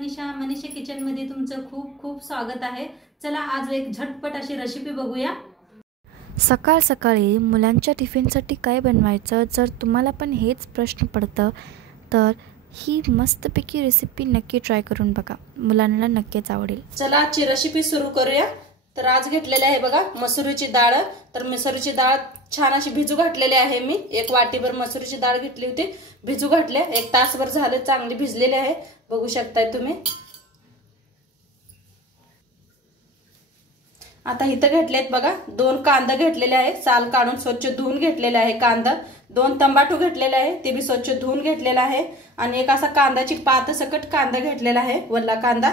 Manisha kitchen मध्ये तुमचं खूप खूप स्वागत आहे। चला आज एक झटपट अशी रेसिपी बघूया। सकाळ सकाळी मुलांच्या टिफिनसाठी काय बनवायचं, जर तुम्हाला पण हेच प्रश्न पडतं तर ही मस्तपैकी रेसिपी नक्की ट्राय करून बघा, मुलांना नक्कीच आवडेल। चला आजची रेसिपी सुरू करूया। तर आज घेतलेले आहे बघा मसुरीची डाळ। तर मसुरीची डाळ छान अशी भिजू घातलेली आहे। मी एक वाटीभर मसुरीची डाळ घेतली होती, भिजू घातले, एक तासभर झाले, चांगली भिजलेली आहे, बघू शकताय तुम्ही। आता इथं घेतलेत बघा 2 कांदा घेतलेले आहे, साल काढून स्वच्छ धुवून घेतलेले आहे कांदा। 2 टमाटो घेतलेले आहे, ते भी स्वच्छ धुवून घेतलेला आहे। आणि एक असा कांद्याची पात सकट कांदा घेतलेला आहे, वल्ला कांदा।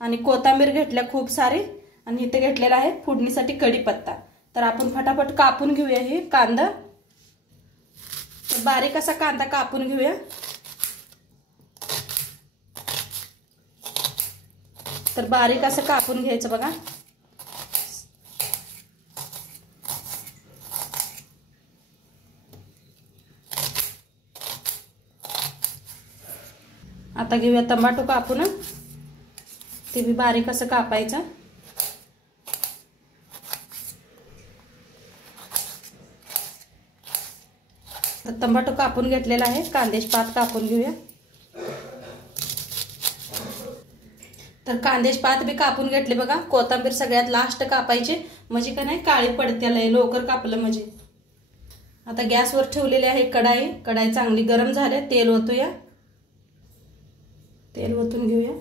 आणि कोथिंबीर घेतल्या खूप सारी। आणि इथे घेतलेला आहे फोडणीसाठी कढीपत्ता। तर आपण फटाफट कापून घेऊया हे कांदा। बारीक असा कांदा कापून घेऊया। तर बारीक असं कापून घ्यायचं बघा। आता घेऊया टमाटो कापून, ते भी बारीक असं कापायचं। तर टमाटो कापून घेतलेला आहे, कांद्याची पात कापून घेऊया। तर कांद्याची पात भी कापून घेतली बघा। कोथिंबीर सगळ्यात लास्ट कापायची, म्हणजे का नाही काळी पडते, लय लवकर कापलं म्हणजे। आता गॅसवर ठेवलेली आहे कढाई। कढाई चांगली गरम झाली, तेल ओतूया। तेल ओतून घेऊया।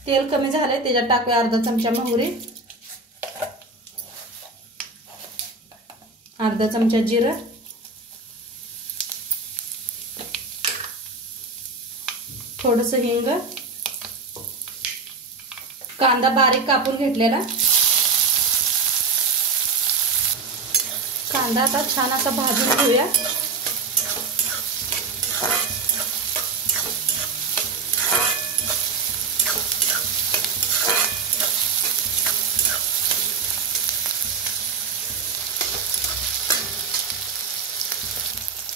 तेल कमी झाले, त्याच्यात टाकूया अर्धा चमचा मोहरी, अर्धा चमचा जिरं, थोडंसं हिंग, कांदा बारीक कापून घेतलेला। कांदा आता छान असा भाजून घेऊया।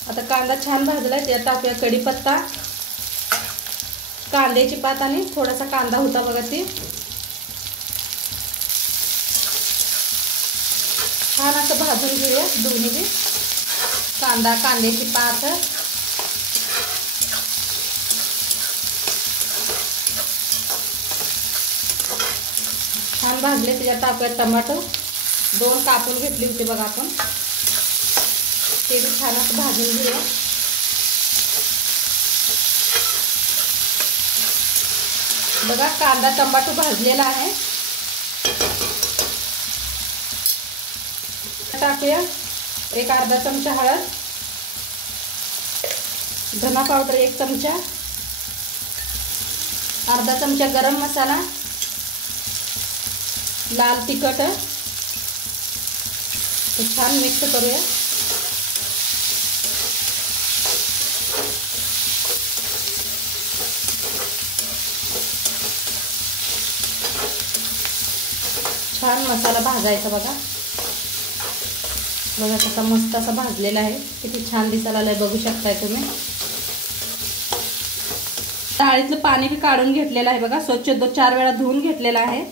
आता कांदा छान भाजलाय, त्यात टाकूया कढीपत्ता, कांद्याची पात आणि थोडासा कांदा होता बघा, ती छान असं भाजून घेऊया दोन्ही बी, कांदा कांद्याची पात। छान भाजले, त्याच्यात टाकूया टमाटो, 2 कापून घेतली होती बघा आपण, ते भी छान असं भाजून घेऊया। बघा कांदा टमाटो भाजलेला आहे। टाकूया एक अर्धा चमचा हळद, धना पावडर 1 चमचा, अर्धा चमचा गरम मसाला, लाल तिखट। छान मिक्स करूया। छान मसाला भाजायचा बघा। बघा कसा मस्त असा भाजलेला आहे, किती छान दिसायला आलाय, बघू शकताय तुम्ही। डाळीतलं पाणी भी काढून घेतलेलं आहे बघा, स्वच्छ 4 वेळा धुवून घेतलेला आहे।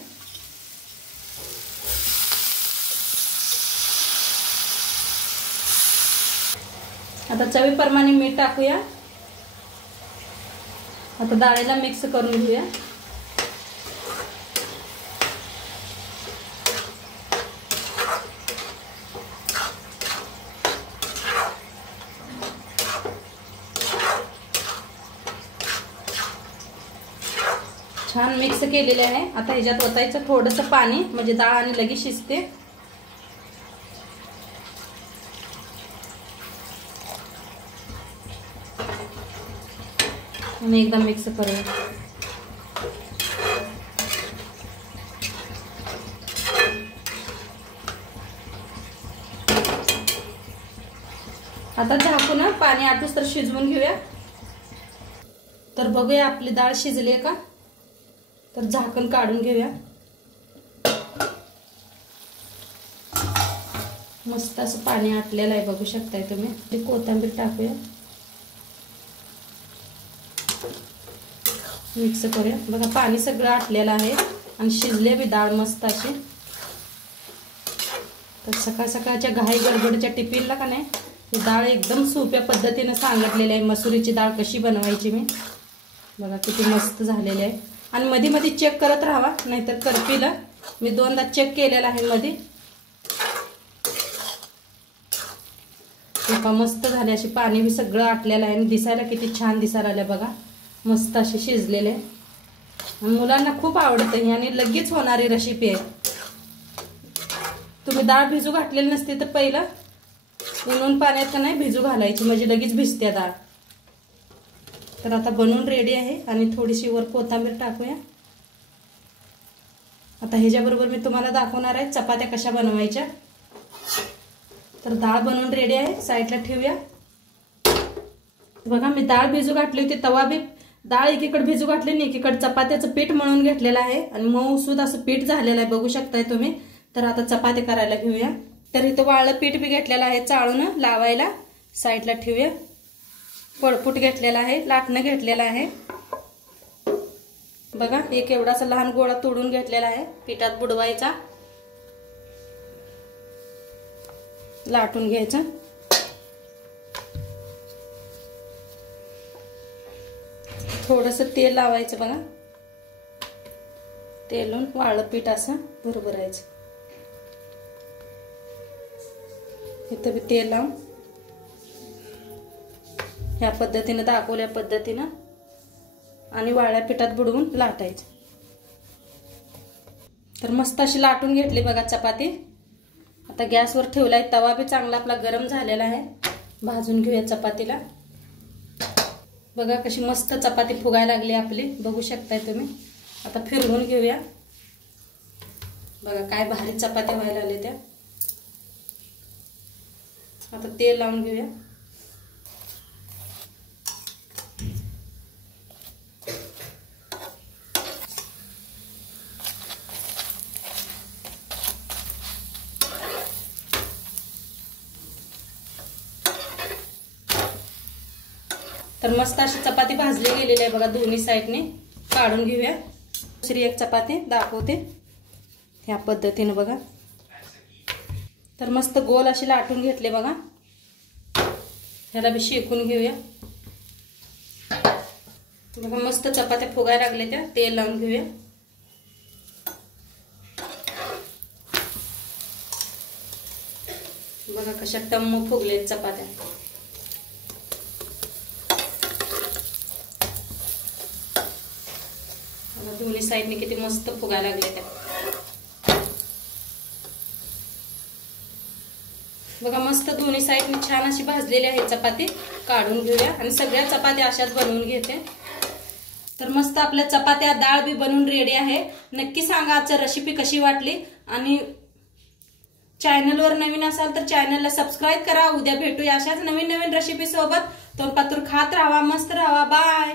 आता चवीप्रमाणे मीठ टाकूया। आता डाळीला मिक्स करून घेऊया। छान मिक्स केलेले आहे। आता ह्याच्यात ओतायचं थोडंसं पाणी, म्हणजे डाळ आणि लगेच शिजते। आणि एकदा मिक्स करूया। आता झाकून पाणी आटूस तर शिजवून घेऊया। तर बघूया आपली डाळ शिजली आहे का। तर झाकण काढून घेऊया। मस्त असं पाणी आटलेलं आहे, बघू शकताय तुम्ही। कोथिंबीर टाकूया। मिक्स करूया। बघा पाणी सगळं आटलेलं आहे आणि शिजले बी डाळ मस्त अशी। तर सकाळ सकाळच्या घाई गडबडच्या टिफिनला का नाही ही डाळ एकदम सोप्या पद्धतीने सांगितलेली आहे। मसुरीची डाळ कशी बनवायची मी बघा किती मस्त झालेली आहे। आणि मध्ये मध्ये चेक करत राहावा नाहीतर करपील। मी 2दा चेक केलेला आहे मध्ये। हे मस्त झाले अशी पाणी बी सगळं आटलेलं आहे आणि दिसायला किती छान दिसायला आले बघा मस्त असे शिजलेले। मुलांना खूप आवडते आणि लगेच होणारी रेसिपी आहे। तुम्ही डाळ भिजू घातलेली नसते तर पहिला ऊन पाण्यात का नाही भिजू घालायची म्हणजे लगेच भिजते डाळ। तर आता बनवून रेडी आहे आणि थोडीशी वर कोथिंबीर टाकूया। आता ह्याच्याबरोबर मी तुम्हाला दाखवणार आहे चपात्या कशा बनवायच्या। तर डाळ बनवून रेडी आहे साईडला ठेवूया। बघा मी डाळ भिजू घातली होती तवा बी डाळ एकीकडे भिजू घातली आणि एकीकडे चपात्याचं पीठ मळून घेतलेलं आहे आणि मऊसूद असं पीठ झालेलं आहे बघू शकताय तुम्ही। तर आता चपाती करायला घेऊया। तर इथं वाळलं पीठ बी घेतलेलं आहे चाळून लावायला साईडला ठेवूया। पळपूट घेतलेला आहे लाटणं घेतलेलं आहे। बघा एक एवढासा लहान गोळा तोडून घेतलेला आहे पिठात बुडवायचा लाटून घ्यायचं। थोडंसं तेल लावायचं बघा तेल लावून वाळलं पीठ असं भरभरायचं। इथं बी तेल लावून ह्या पद्धतीने दाखवल्या पद्धतीनं आणि वाळल्या पिठात बुडवून लाटायचं। तर मस्त अशी लाटून घेतली बघा चपाती। आता गॅसवर ठेवलाय तवा बी चांगला आपला गरम झालेला आहे भाजून घेऊया चपातीला। बघा कशी मस्त चपाती फुगायला लागली आपली बघू शकताय तुम्ही। आता फिरवून घेऊया बघा काय भारी चपात्या व्हायला लागल्या त्या। आता तेल लावून घेऊया। तर मस्त अशी चपाती भाजली गेलेली आहे बघा दोन्ही साइडने काढून घेऊया। दुसरी एक चपाती दाखवते ह्या पद्धतीने बघा। तर मस्त गोल अशी लाटून घेतले बघा। ह्याला बी शेकून घेऊया। बघा मस्त चपात्या फुगायला लागल्या त्या तेल लावून घेऊया। बघा कशा टम्म फुगलेत चपात्या। दोन्ही साइडने किती मस्त फुगायला लागले त्या। बघा मस्त दोन्ही साइडने छान अशी भाजलेली आहे चपाती काढून घेऊया आणि सगळ्या चपात्या अशाच बनवून घेते। तर मस्त आपल्या चपात्या डाळ बी बनवून रेडी आहे। नक्की सांगा आजची रेसिपी कशी वाटली आणि चॅनलवर नवीन असाल तर चॅनलला सबस्क्राइब करा। उद्या भेटूया अशाच नवीन नवीन रेसिपी सोबत। तोपर्यंत खात राहा मस्त राहा बाय।